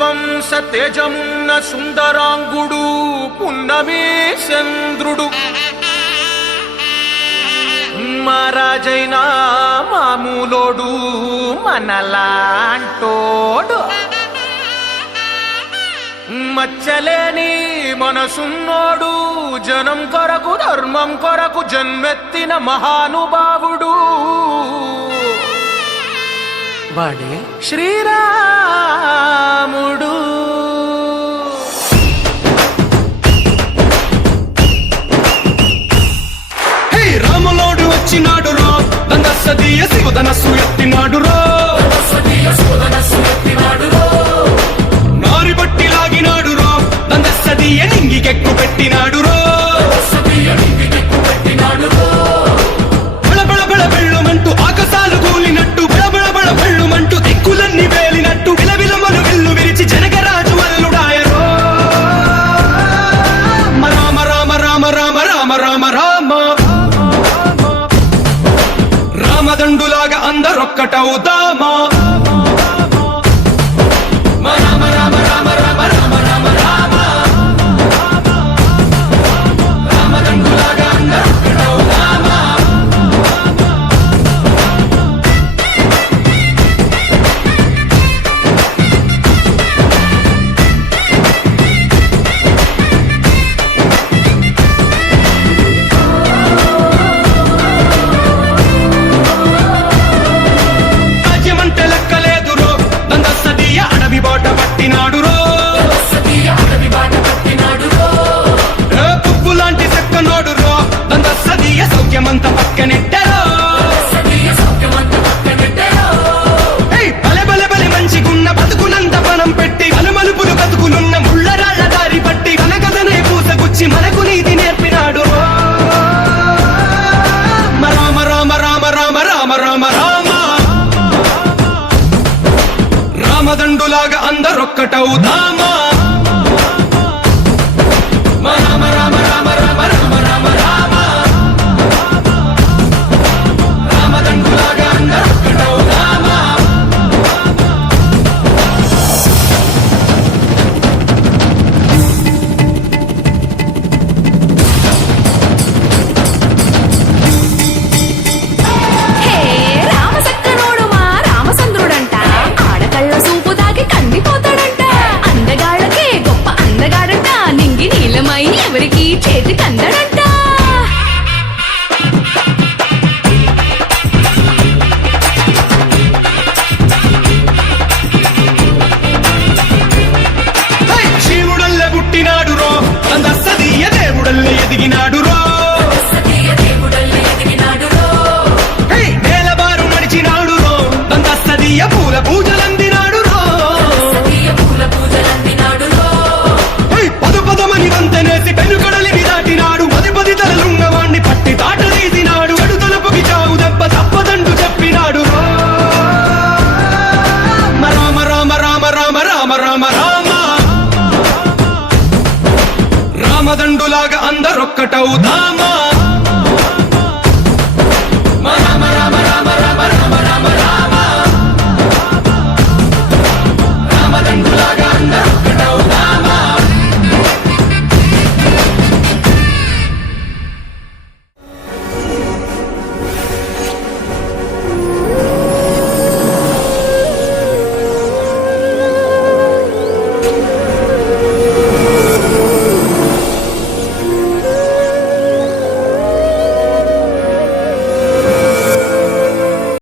సూర్యవంశ తేజమున్న సుందరాంగుడు పున్నమి చంద్రుడు మహారాజైన మామూలోడు మనలాంటోడు మచ్చలేని మనసున్నోడు జనం కొరకు ధర్మం కొరకు జన్మెత్తిన మహానుభావుడు వాడే శ్రీరాముడు. హే రాములోడు వచ్చినాడు రో దందసదీయ శివధనస్సు ఎత్తినాడు రో నారి బట్టి లాగినాడు రో దందసదీయ నింగికెక్కు పెట్టినాడు రో బళబళ బళ బెళ్ళుమంటూ ఆకాశాలు కూలినట్టు బళబళ బళ బెళ్ళుమంటూ దిక్కులన్నీ వేలినట్టు విలవిలమలు విల్లు విరిచి జనగరాజు అల్లుడాయరో రామ రామ రామ రామ రామ రామ రామ రామదండులాగా అందరొక్కటవుదామా రామ రామ రామ రామ రామ రామ రామ రామదండులాగా అందరొక్కటవుదామా. రాజ్యమంటే లెక్కలేదురో దందసదీయ అడవి బాట పట్టినాడు రో పువ్వు లాంటి చక్కనోడు రో దందసదీయ సౌఖ్యమంత పక్కనెట్టరో బలె బలె బలె మంచిగున్న బతుకునంత పణం పెట్టి మలుమలుపులు బతుకులున్న ముళ్ళరాళ్ల దారి పట్టి కనకదనే పూసగుచ్చి మనకు నీతి నేర్పినాడు రో రామ రామ రామ రామ రామ రామ రామ రామదండులాగా అందరొక్కటవుదామా రామ రామ రామ రామ రామ రామ రామ రామదండులాగా అందరొక్కటవుదామా. హే రామసక్కనోడు మా రామచంద్రుడంట ఆడకళ్ళ సూపు తాకి కందిపోతాడంట అందగాళ్ళకే గొప్ప అందగాడంట నింగి నీలమై ఎవరికి చేతి కందడంట. హై! శివుడల్లే పుట్టినాడు రో దందసదీయ దేవుడల్లే ఎదిగినాడు రో హై! నేలబారు నడిచినాడు రో దందసదీయ పూల పూజలందినాడు రో హై! పదు పదమని వంతనేసి పెనుకడలిని దాటినాడు పది పది తలలున్నవాణ్ణి పట్టి తాట తీసినాడు చెడు తలుపుకి చావు దెబ్బ తప్పదంటూ చెప్పినాడు రో రామ రామ రామ రామ రామ రామ రామ రామదండులాగా అందరొక్కటవుదామా